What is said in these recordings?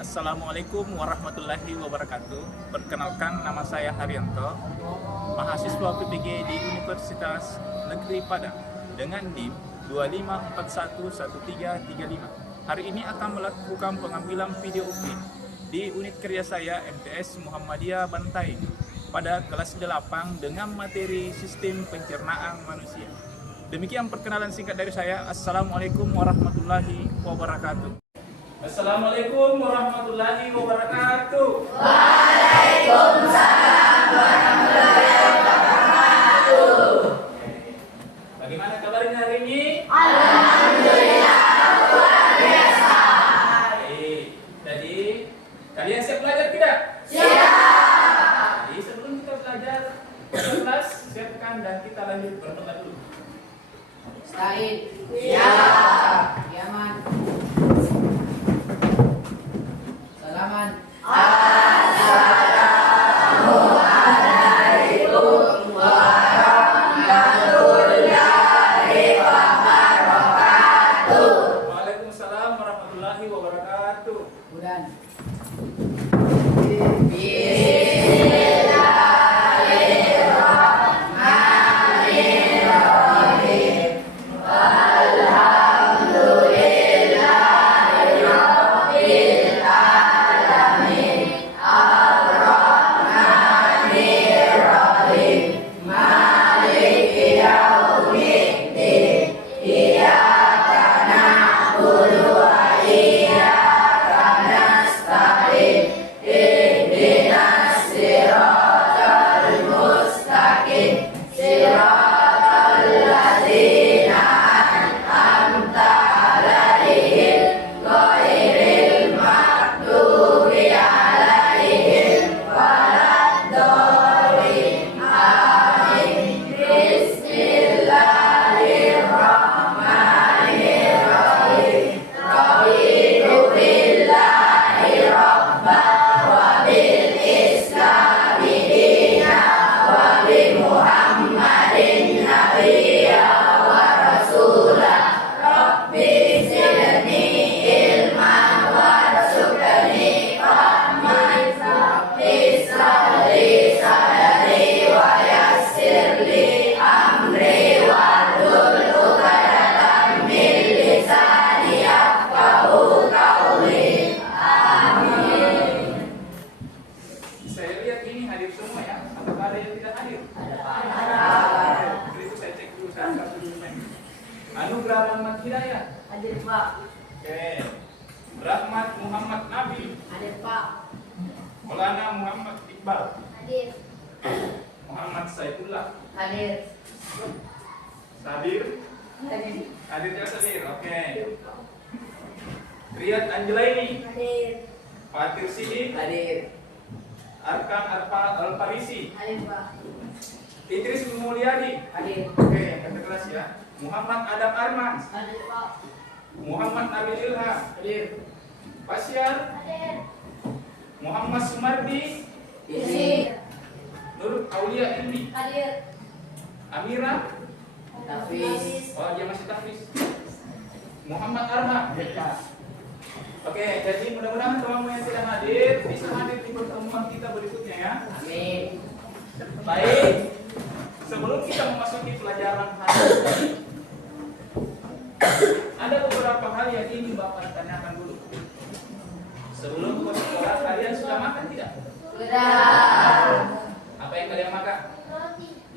Assalamualaikum warahmatullahi wabarakatuh. Perkenalkan, nama saya Haryanto, mahasiswa PPG di Universitas Negeri Padang dengan NIM 25411335. Hari ini akan melakukan pengambilan video UPI di unit kerja saya MTS Muhammadiyah Bantaing pada kelas 8 dengan materi sistem pencernaan manusia. Demikian perkenalan singkat dari saya. Assalamualaikum warahmatullahi wabarakatuh. Assalamualaikum warahmatullahi wabarakatuh. Waalaikumsalam warahmatullahi wabarakatuh. Bagaimana kabarnya hari ini? Alhamdulillah luar biasa. Baik. Jadi kalian siap belajar tidak? Siap. Jadi sebelum kita belajar kelas, siapkan dan kita lanjut berdoa dulu. Said. Siap. Yaman. Salaman. Assalamualaikum warahmatullahi wabarakatuh. Waalaikumsalam warahmatullahi wabarakatuh. Budan. Bismillahirrahmanirrahim. Alhamdulillahirabbil alamin. Ar-Rahmanirrahim. Maliki yaumiddin. Iyyaka na'budu wa iyyaka nasta'in. Ihdinas siratal mustaqim. Siratal ladzina an'amta 'alaihim ghairil maghdubi 'alaihim waladdallin. Amin. Bismillahirrahmanirrahim. Raditu billahi rabban wa bil islami dinan wa bi Muhammadin nabiyya wa rasulah. Rabbi zidni ilman warzuqni fahman. Rabbi shrahli sadri wa yassir li amri wahlul 'uqdatam min lisani yafqahu qawli. Amin. Saya lihat ini hadir semua ya. Apakah ada yang tidak hadir? Itu saya cek dulu satu dulu. Anugerah Rahmat Hidayat. Hadir Pak. Oke. Rahmat Muhammad Nabi. Hadir Pak. Maulana Muhammad Iqbal. Hadir. Muhammad Saifullah. Hadir. Sadir. Hadir. Hadir ya Sadir. Oke. Riyad Anjelaini. Hadir. Fatir Sidik. Hadir. Arkan Al-Farisi. Hadir Pak. Idris Mulyadi. Hadir. Oke, kata kelas ya. Muhammad Adam Arman. Hadir Pak. Muhammad Nabil Ilham. Hadir. Pasyar. Hadir. Muhammad Sumardi. Hadir. Nur Aulia Ilmi. Hadir. Amira. Hafiz. Oh, dia masih tahfiz. Muhammad Arma. Oke, jadi mudah-mudahan teman-teman yang tidak hadir bisa hadir di pertemuan kita berikutnya ya. Amin. Baik. Sebelum kita memasuki pelajaran hari ini, ada beberapa hal yang ingin Bapak tanyakan dulu. Sebelum ke sekolah, kalian sudah makan tidak? Sudah. Apa yang kalian makan?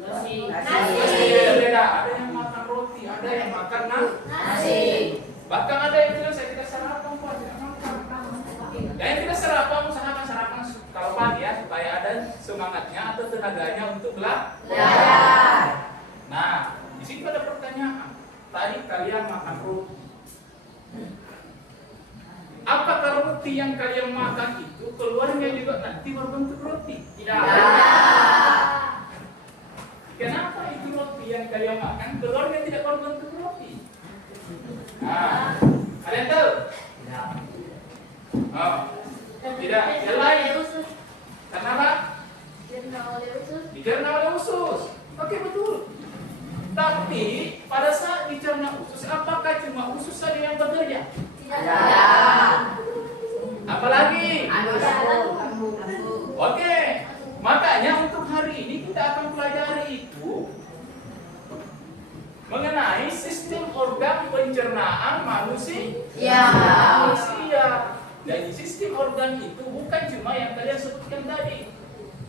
Nasi. Beda. Ada yang makan roti, ada yang makan Nasi. bahkan ada yang bilang saya tidak sarapan, Pak, tidak makan. Yang tidak sarapan, usahakan sarapan kalau pagi ya, supaya ada semangatnya atau tenaganya untuk Belajar. Nah, di situ ada pertanyaan. Tadi kalian makan roti. Apakah roti yang kalian makan itu keluarnya juga nanti berbentuk roti? Tidak. Kenapa itu roti yang kalian makan keluarnya tidak berbentuk roti? Nah, ada yang tahu? Oh, tidak. Yang lain? Kenapa? Dicerna oleh usus. Oke, betul. Tapi pada saat dicerna usus, apakah cuma usus saja yang bekerja? Tidak. Apalagi? Ambu. Oke, makanya untuk hari ini kita akan pelajari itu mengenai sistem organ pencernaan manusia. Jadi sistem organ itu bukan cuma yang kalian sebutkan tadi.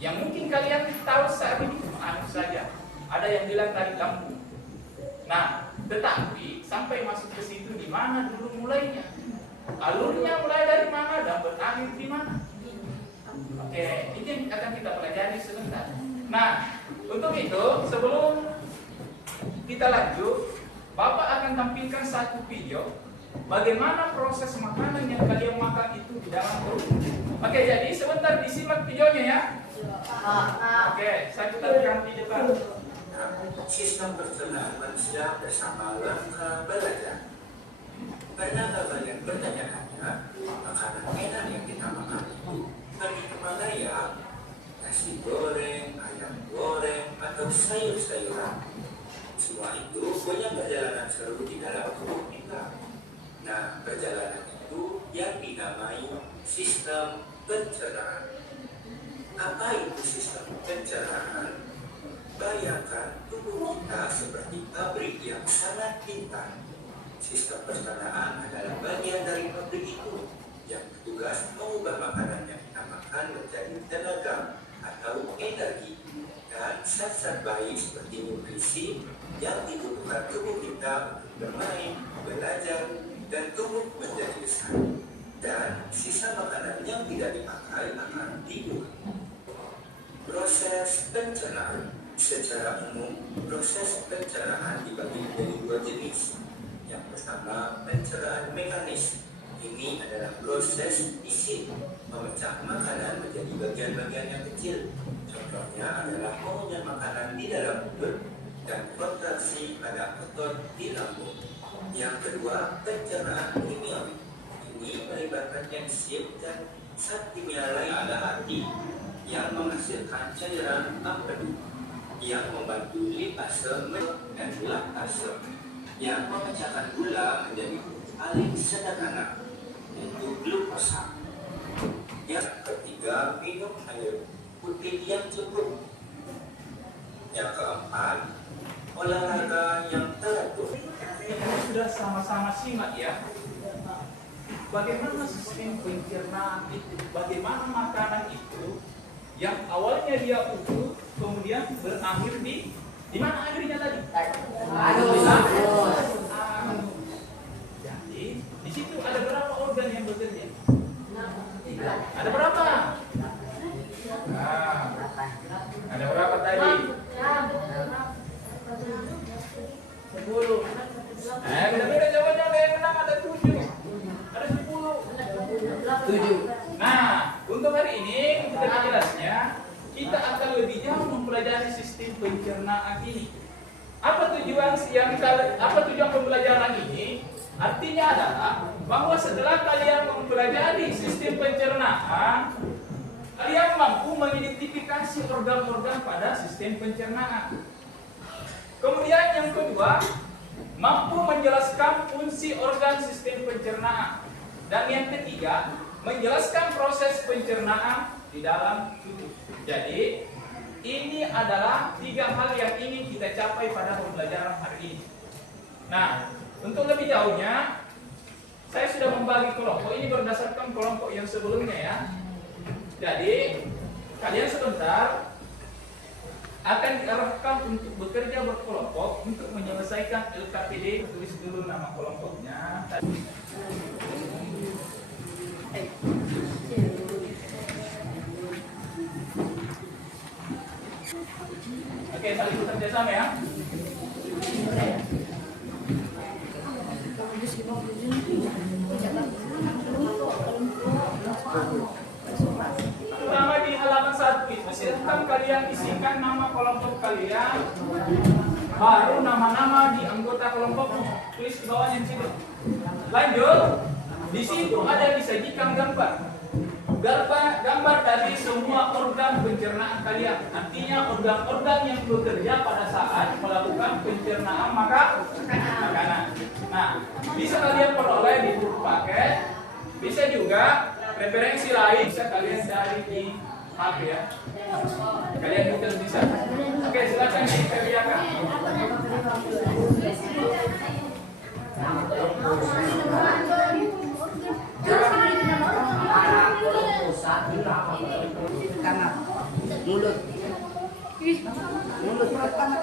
Yang mungkin kalian tahu saat ini cuma saja. Ada yang bilang tadi lambung. Nah, tetapi sampai masuk ke situ di mana dulu mulainya? Alurnya mulai dari mana dan berakhir di mana? Oke, ini yang akan kita pelajari sebentar. Nah, untuk itu sebelum kita lanjut, Bapak akan tampilkan satu video bagaimana proses makanan yang kalian makan itu di dalam perut. Oke, jadi sebentar disimak videonya ya. Oke, saya putarkan di depan. Sistem pencernaan manusia bersama langkah belajar. Pernahkah kalian bertanya-tanya makanan enak yang kita makan itu pergi kemana ya? Nasi goreng, ayam goreng, atau sayur-sayuran. Semua itu punya perjalanan seru di dalam tubuh kita. Nah, perjalanan itu yang dinamai sistem pencernaan. Apa itu sistem pencernaan? Bayangkan tubuh kita seperti pabrik yang sangat pintar. Sistem pencernaan adalah bagian dari pabrik itu yang bertugas mengubah makanan yang kita makan menjadi tenaga atau energi dan zat-zat baik seperti nutrisi yang dibutuhkan tubuh kita untuk bermain, belajar, dan tumbuh menjadi besar. Dan sisa makanan yang tidak dipakai akan dibuang. Proses pencernaan. Secara umum, proses pencernaan dibagi menjadi dua jenis. Yang pertama, pencernaan mekanis. Ini adalah proses isin, memecah makanan menjadi bagian-bagian yang kecil. Contohnya adalah mengunyah makanan di dalam mulut dan kontraksi pada otot di lambung. Yang kedua, pencernaan kimiawi. Ini melibatkan enzim dan zat kimia lain pada hati yang menghasilkan cairan empedu yang membantu lipase dan laktase yang memecahkan gula menjadi paling sederhana, yaitu glukosa. Yang ketiga, minum air putih yang cukup. Yang keempat, olahraga yang teratur. Kita sudah sama-sama simak ya. Bagaimana sistem pencernaan itu, bagaimana makanan itu yang awalnya dia utuh, kemudian berakhir di mana akhirnya tadi? Jadi di situ ada berapa organ yang bekerja? Ada berapa? Nah, ada berapa tadi? 10. Beda-beda jawabannya. Yang 6 ada 7. Ada 10. 7. Nah, untuk hari ini untuk jelasnya kita akan lebih jauh mempelajari sistem pencernaan ini. Apa tujuan pembelajaran ini? Artinya adalah bahwa setelah kalian mempelajari sistem pencernaan, kalian mampu mengidentifikasi organ-organ pada sistem pencernaan. Kemudian yang kedua, mampu menjelaskan fungsi organ sistem pencernaan. Dan yang ketiga, menjelaskan proses pencernaan di dalam tubuh. Jadi, ini adalah 3 hal yang ingin kita capai pada pembelajaran hari ini. Nah, untuk lebih jauhnya, saya sudah membagi kelompok. Ini berdasarkan kelompok yang sebelumnya ya. Jadi, kalian sebentar akan diarahkan untuk bekerja berkelompok untuk menyelesaikan LKPD. Tulis dulu nama kelompoknya. Oke, saling bekerja sama ya. Pertama di halaman 1 itu silahkan kalian isikan nama kelompok kalian, baru nama-nama di anggota kelompoknya. Tulis di bawahnya di situ. Lanjut, di situ ada disajikan gambar dari semua organ pencernaan kalian. Artinya organ-organ yang bekerja pada saat melakukan pencernaan makanan. Nah, bisa kalian peroleh di buku paket, bisa juga Referensi lain bisa kalian cari di HP ya. Kalian juga bisa. Oke, silakan dikerjakan. Mulut. Mulut pertama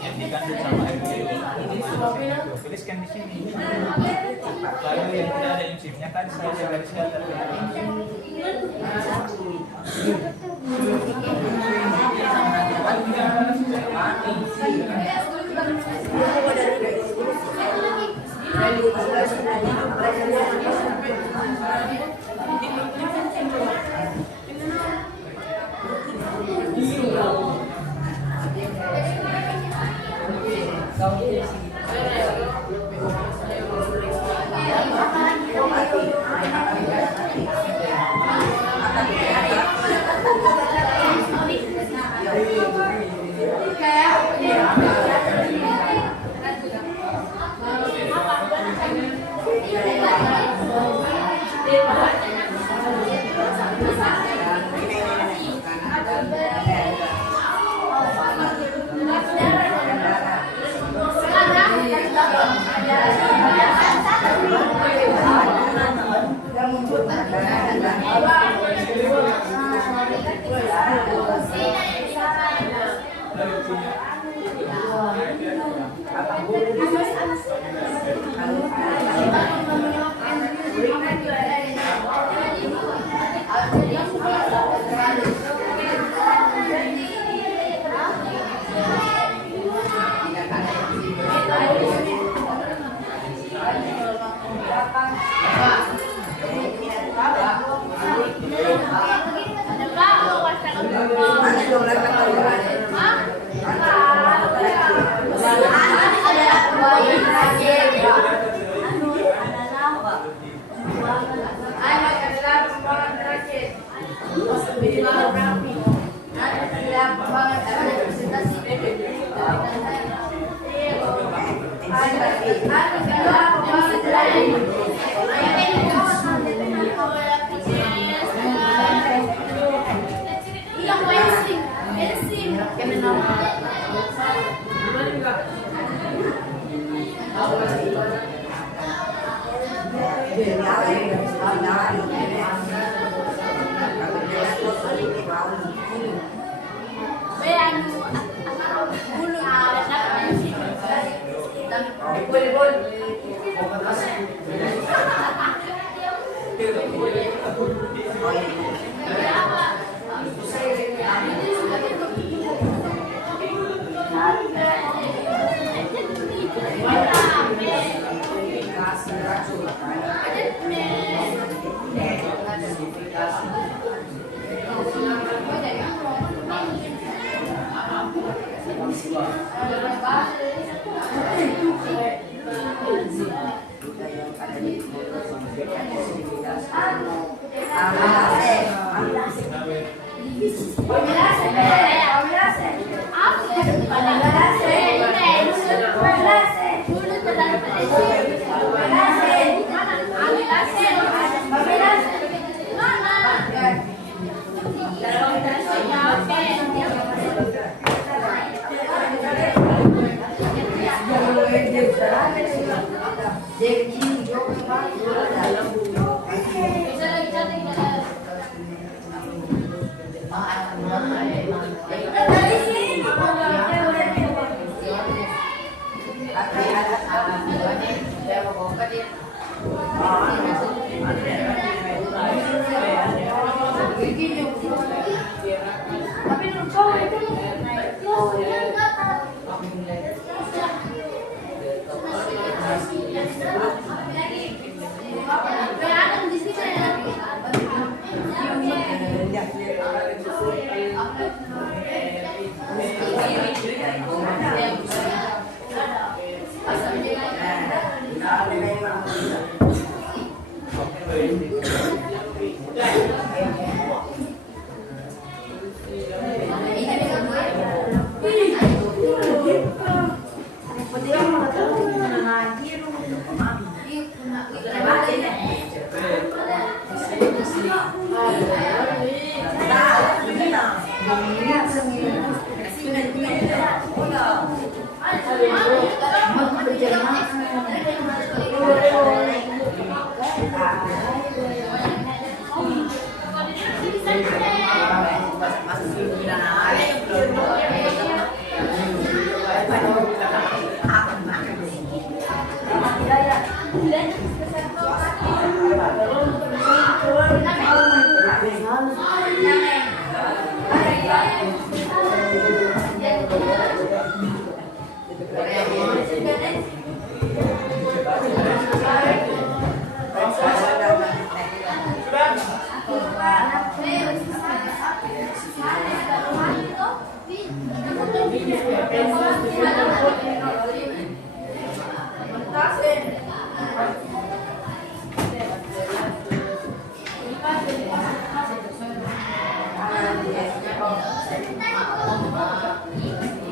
Yang dikandung sama air tuliskan di sini. Lalu yang tidak ada enzimnya kan saya gariskan Bisa lagi cantik.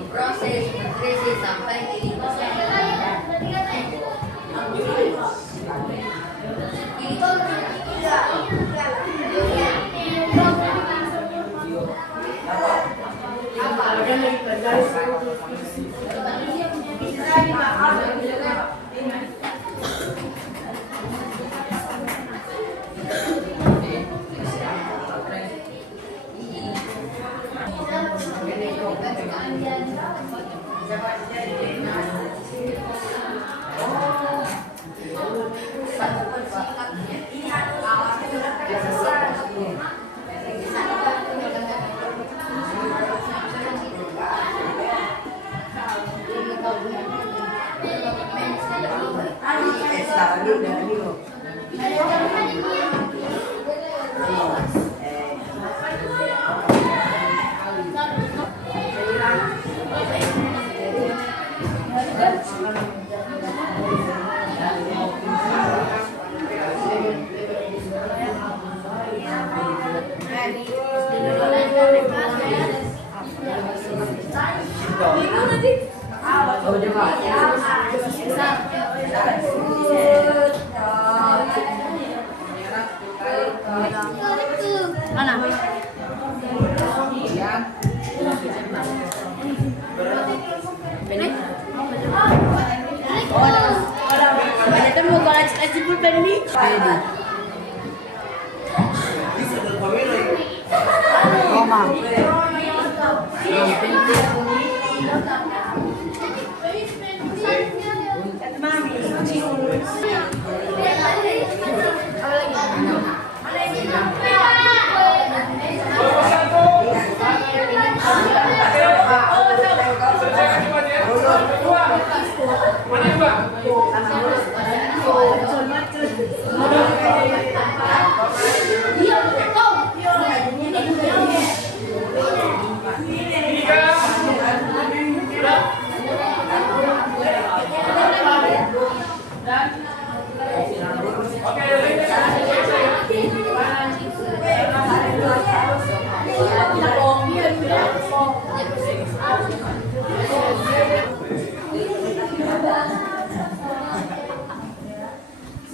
Proses nutrisi sampai di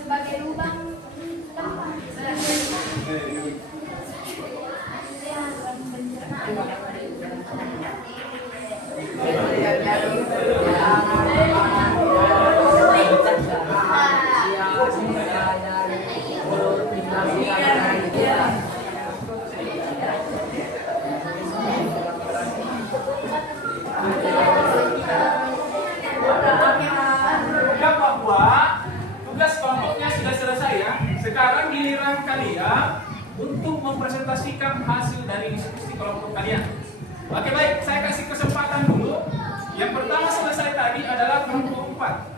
sebagai lubang tempat. Ya Papua, tugas kelompoknya sudah selesai ya. Sekarang giliran kalian untuk mempresentasikan hasil dari diskusi kelompok kalian. Oke baik, saya kasih kesempatan dulu. Yang pertama selesai tadi adalah kelompok 4.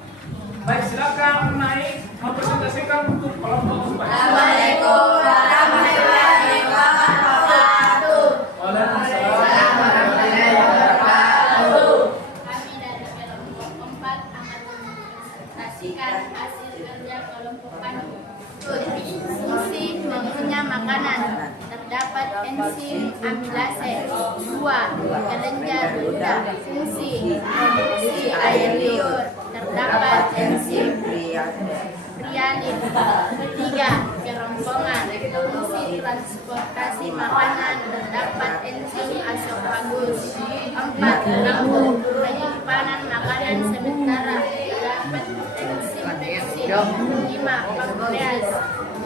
Baik, silakan naik mempresentasikan untuk kelompok 4. Assalamualaikum warahmatullahi wabarakatuh. Waalaikumsalam warahmatullahi wabarakatuh. Kami dari kelompok 4 akan mempresentasikan hasil kerja kelompok kami. Fungsi mengunyah makanan. Terdapat enzim amilase. 2. Kelenjar luda. Fungsi produksi air liur. Terdapat enzim prialin. 3. Kerongkongan. Fungsi transportasi makanan. Terdapat enzim asofagus. 4. Lambung, penyimpanan makanan sementara, terdapat enzim pepsin. 5. Pankreas,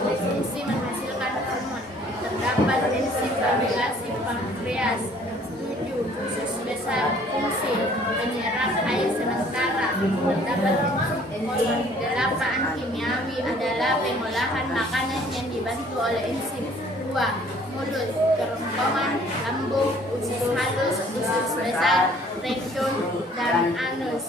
berfungsi menghasilkan hormon, terdapat enzim amilase pankreas. 7. Usus besar, fungsi menyerap air sementara, terdapat enzim. 8. Kimiawi adalah pengolahan makanan yang dibantu oleh enzim. 2. Mulut, kerongkongan, lambung, usus halus, usus besar, rektum, dan anus.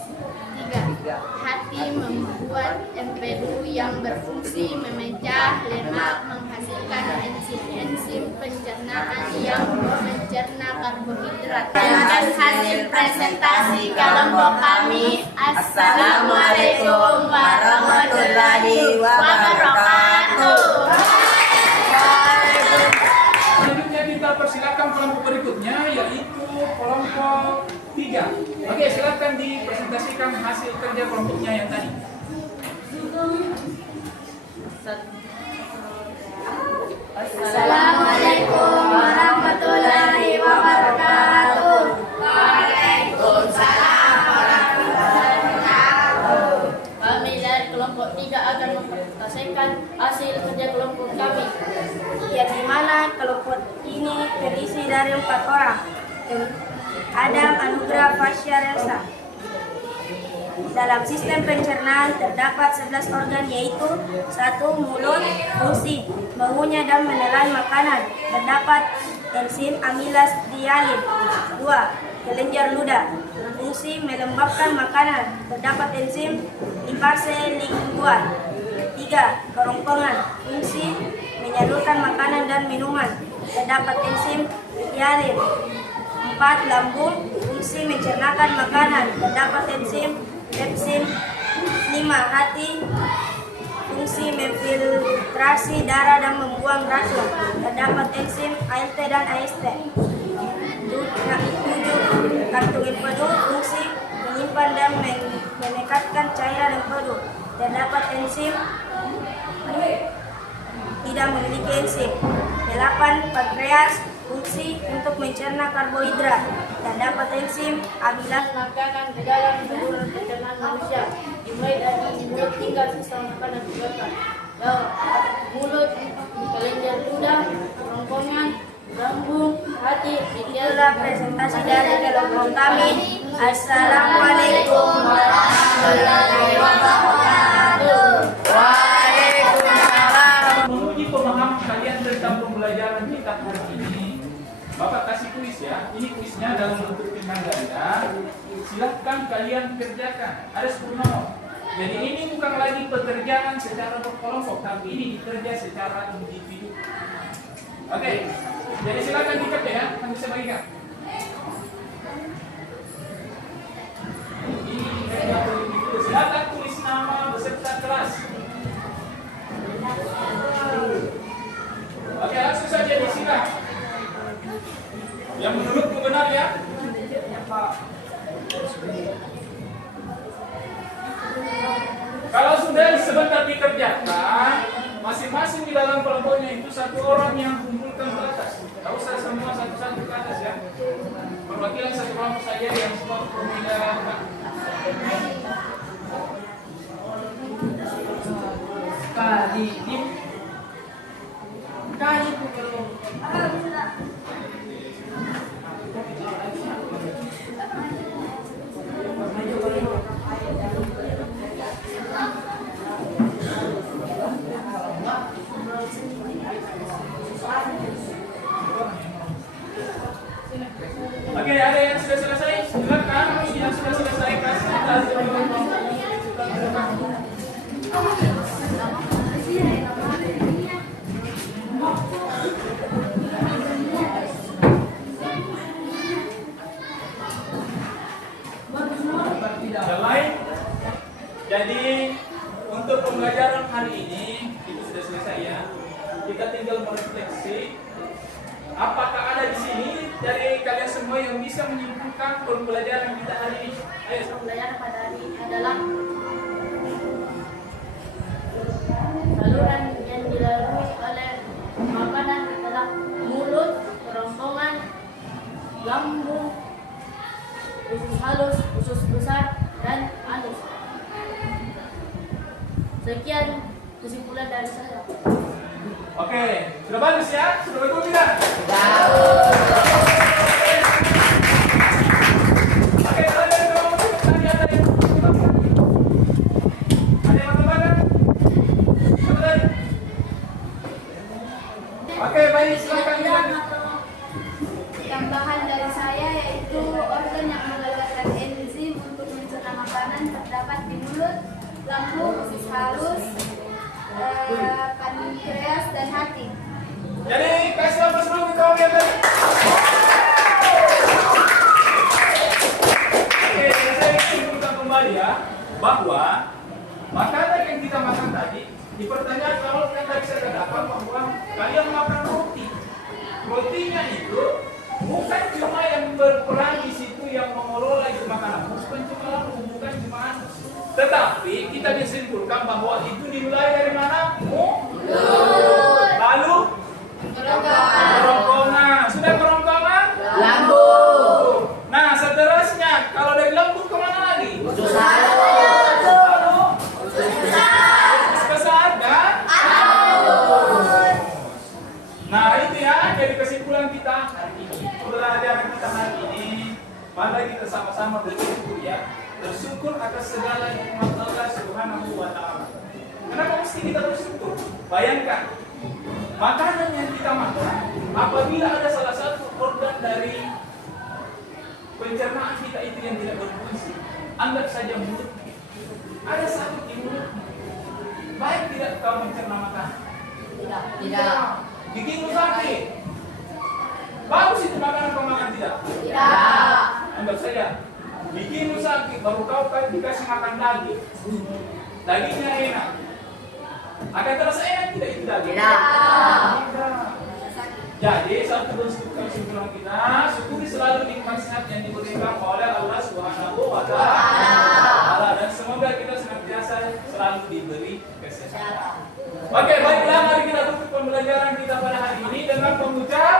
3. Hati, membuat empedu yang berfungsi memecah lemak, menghasilkan enzim-enzim pencernaan yang mencerna karbohidrat. Dan hasil presentasi kelompok kami. Assalamualaikum warahmatullahi wabarakatuh. Selanjutnya kita persilakan kelompok berikutnya, yaitu kelompok 3. Oke, silakan dipresentasikan hasil kerja kelompoknya yang tadi. Assalamualaikum warahmatullahi wabarakatuh. Waalaikumsalam warahmatullahi wabarakatuh. Kami dari kelompok 3 akan mempresentasikan hasil kerja kelompok kami, yang dimana kelompok ini terdiri dari 4 orang. Adam Anugrah Fasya Relsa. Dalam sistem pencernaan terdapat 11 organ, yaitu 1. Mulut, fungsi mengunyah dan menelan makanan, terdapat enzim amilas dialin. 2. Kelenjar ludah, fungsi melembabkan makanan, terdapat enzim lipase lingual. 3. Kerongkongan, fungsi menyalurkan makanan dan minuman, terdapat enzim dialin. 4. Lambung, fungsi mencernakan makanan, terdapat enzim pepsin. 5. Hati, fungsi memfiltrasi darah dan membuang racun, terdapat enzim ALT dan AST. 7. Kantung empedu, fungsi menyimpan dan menekatkan cairan empedu, terdapat enzim tidak memiliki enzim. 8. Pankreas, fungsi untuk mencerna karbohidrat, terdapat enzim amilase makanan ke dalam saluran pencernaan manusia, dimulai dari mulut hingga sistem makanan dikeluarkan. Mulut, kelenjar ludah, kerongkongan, lambung, hati. Itulah presentasi dari kelompok kami. Assalamualaikum warahmatullahi wabarakatuh. Menguji pemahaman kalian tentang pembelajaran kita hari ini, Bapak kasih kuis ya. Ini kuisnya dalam bentuk bintang ganda. Silahkan kalian kerjakan. Ada 10 nomor. Jadi ini bukan lagi pekerjaan secara berkelompok, tapi ini dikerja secara individu. Oke. Jadi silakan dikerja ya. Kami bisa bagikan. Ini kerja individu. Silakan tulis nama beserta kelas. Oke, langsung saja disimak. Yang menurutku benar ya. Kalau sudah sebentar dikerjakan, masing-masing di dalam kelompoknya itu 1 orang yang kumpulkan ke atas. Tak usah semua satu-satu ke atas ya. Perwakilan 1 kelompok saja yang skor berbeda. Kali pukul. Oke, ada yang sudah selesai? Silakan. Yang sudah selesai kasih tahu. Yang lain? Jadi untuk pembelajaran hari ini itu sudah selesai ya. Kita tinggal merefleksi. Apakah ada di sini dari kalian semua yang bisa menyimpulkan pembelajaran kita hari ini? Ayo. Pembelajaran pada hari ini adalah saluran yang dilalui oleh makanan adalah mulut, kerongkongan, lambung, usus halus, usus besar, dan anus. Sekian kesimpulan dari saya. Oke, sudah bagus ya? Sudah betul tidak? Oke, kalau ada yang mau tadi ada yang tambahkan? Apa tadi? Oke, baik, silakan dilanjut. Tambahan dari saya yaitu organ yang menggerakkan enzim untuk mencerna makanan terdapat di mulut, lambung, usus halus, pankreas dan hati. Jadi, kasih apa dulu kita lihat tadi? Oke, saya simpulkan kembali ya, bahwa makanan yang kita makan tadi dipertanyakan kalau yang tadi saya katakan bahwa kalian makan roti. Rotinya itu bukan cuma yang berperan di situ yang mengelola itu makanan, bukan cuma lambung, bukan cuma anus. Tetapi kita disimpulkan bahwa itu dimulai dari mana? Mulut. Lalu kerongkongan. Sudah kerongkongan? Lambung. Nah, seterusnya kalau dari lambung kemana lagi? Usus halus. Lalu usus besar dan anus. Nah, itu ya jadi kesimpulan kita hari ini. Pelajaran kita hari ini, mari kita sama-sama bersyukur ya. Bersyukur atas segala nikmat Allah Subhanahu wa taala. Kenapa mesti kita bersyukur? Bayangkan, makanan yang kita makan, apabila ada salah satu organ dari pencernaan kita itu yang tidak berfungsi, anggap saja mulut. Ada sakit di mulut. Baik tidak kau mencerna makanan? Tidak. Gigimu sakit. Bagus itu makanan kau makan tidak? Tidak. Anggap saja gigimu sakit, baru kau dikasih makan daging. Dagingnya enak. Akan terasa enak tidak itu daging? Tidak. Jadi satu bentuk kesimpulan kita, syukuri selalu nikmat sehat yang diberikan oleh Allah Subhanahu wa taala. Dan semoga kita senantiasa selalu diberi kesehatan. Oke, baiklah, mari kita tutup pembelajaran kita pada hari ini dengan pengucapan